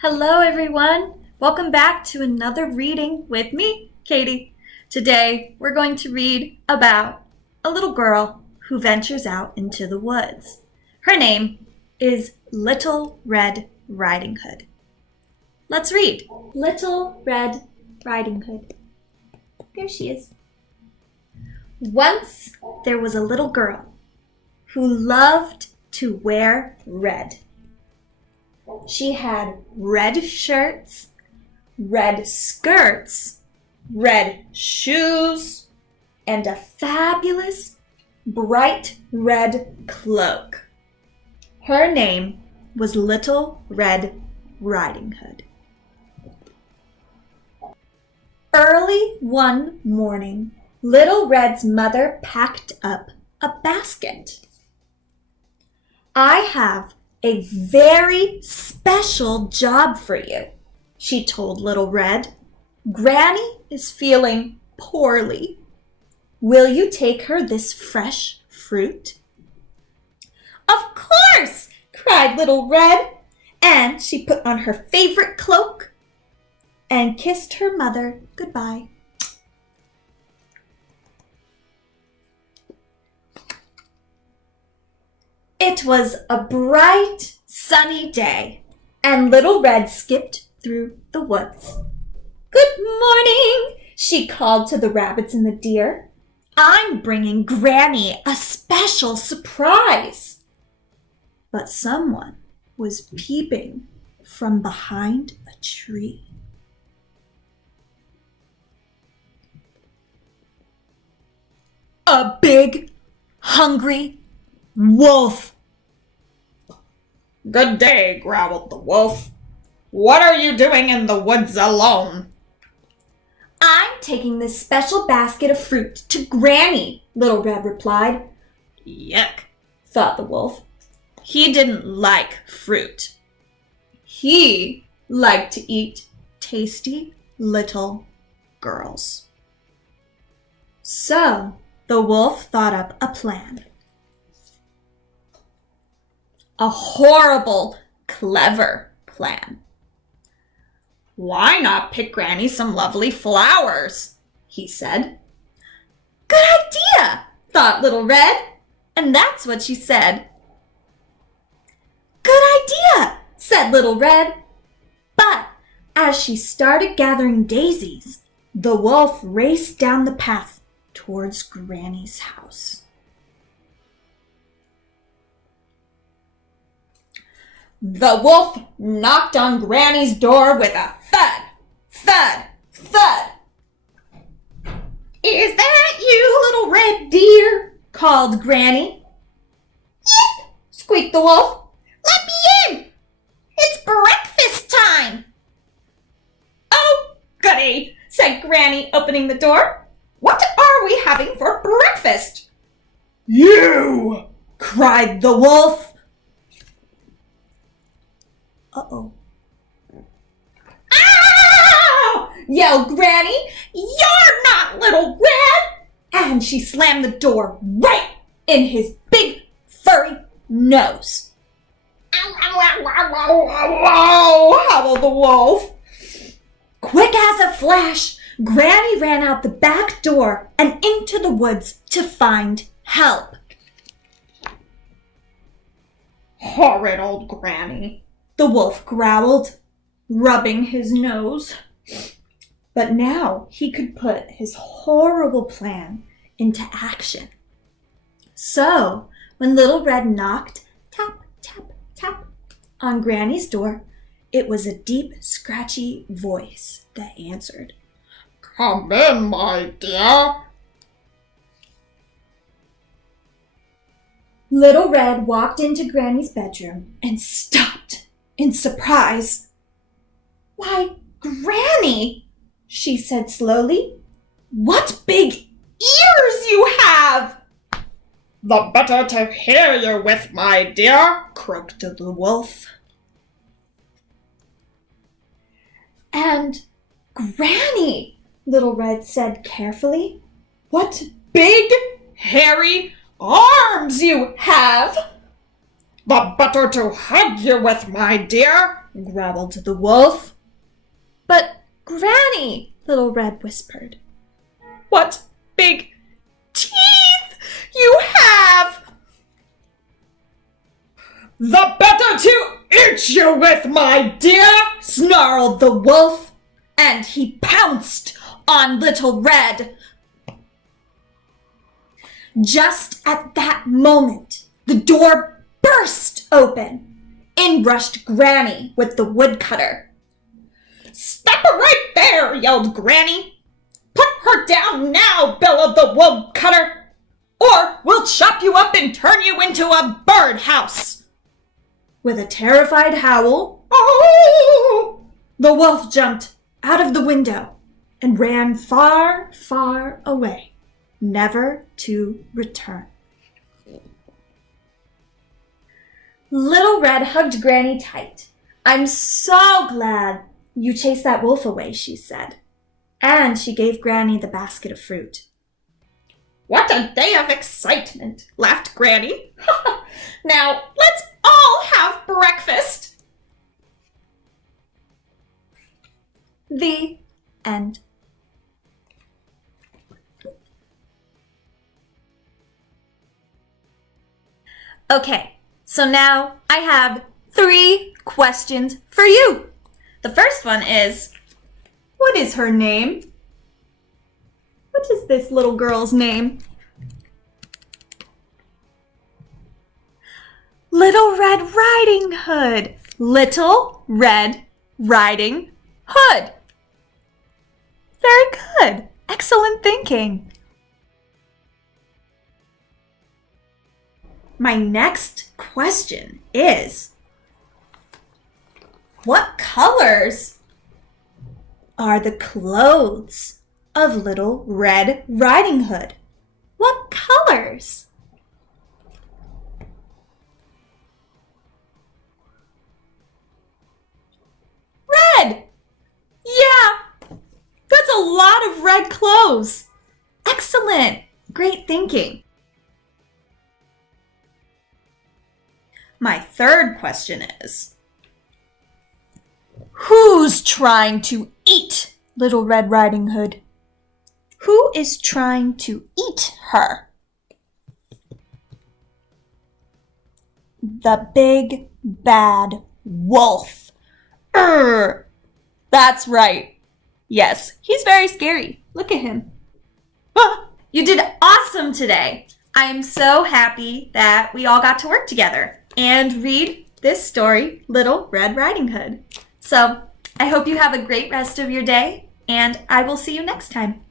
Hello everyone! Welcome back to another reading with me, Katie. Today we're going to read about a little girl who ventures out into the woods. Her name is Little Red Riding Hood. Let's read. Little Red Riding Hood. There she is. Once there was a little girl who loved to wear red. She had red shirts, red skirts, red shoes, and a fabulous bright red cloak. Her name was Little Red Riding Hood. Early one morning, Little Red's mother packed up a basket. "I have a very special job for you," she told Little Red. "Granny is feeling poorly. Will you take her this fresh fruit?" "Of course!" cried Little Red, and she put on her favorite cloak and kissed her mother goodbye. It was a bright, sunny day, and Little Red skipped through the woods. "Good morning," she called to the rabbits and the deer. "I'm bringing Granny a special surprise." But someone was peeping from behind a tree. A big, hungry wolf. "Good day," growled the wolf. "What are you doing in the woods alone?" "I'm taking this special basket of fruit to Granny," Little Red replied. Yuck, thought the wolf. He didn't like fruit. He liked to eat tasty little girls. So the wolf thought up a plan. A horrible, clever plan. "Why not pick Granny some lovely flowers?" he said. "Good idea," thought Little Red, and that's what she said. "Good idea," said Little Red. But as she started gathering daisies, the wolf raced down the path towards Granny's house. The wolf knocked on Granny's door with a thud, thud, thud. "Is that you, Little Red Deer?" called Granny. "Yes," squeaked the wolf. "Let me in. It's breakfast time." "Oh, goody," said Granny, opening the door. "What are we having for breakfast?" "You!" cried the wolf. Uh-oh. "Ah!" yelled Granny. "You're not Little Red!" And she slammed the door right in his big, furry nose. "Ow, ow, ow, ow, ow, ow, ow," howled the wolf. Quick as a flash, Granny ran out the back door and into the woods to find help. "Horrid old Granny," the wolf growled, rubbing his nose. But now he could put his horrible plan into action. So when Little Red knocked, tap, tap, tap, on Granny's door, it was a deep, scratchy voice that answered. "Come in, my dear." Little Red walked into Granny's bedroom and stopped in surprise. "Why, Granny," she said slowly, "what big ears you have!" "The better to hear you with, my dear," croaked the wolf. "And Granny," Little Red said carefully, "what big, hairy arms you have!" The better to hug you with, my dear, growled the wolf. But, Granny, Little Red whispered. What big teeth you have! The better to eat you with, my dear, snarled the wolf, and he pounced on Little Red. Just at that moment, the door burst open. In rushed Granny with the woodcutter. Stop it right there, yelled Granny. Put her down now, bellowed the woodcutter, or we'll chop you up and turn you into a birdhouse. With a terrified howl, oh! The wolf jumped out of the window and ran far, far away, never to return. Little Red hugged Granny tight. I'm so glad you chased that wolf away, she said. And she gave Granny the basket of fruit. What a day of excitement, laughed Granny. Now, let's all have breakfast. The end. Okay, so now I have 3 questions for you. The first one is, what is her name? What is this little girl's name? Little Red Riding Hood. Little Red Riding Hood. Very good. Excellent thinking. My next question is, what colors are the clothes of Little Red Riding Hood? What colors? Red! Yeah, that's a lot of red clothes. Excellent. Great thinking. My third question is, who's trying to eat Little Red Riding Hood? Who is trying to eat her? The big bad wolf. That's right. Yes, he's very scary. Look at him. You did awesome today. I am so happy that we all got to work together and read this story, Little Red Riding Hood. So I hope you have a great rest of your day, and I will see you next time.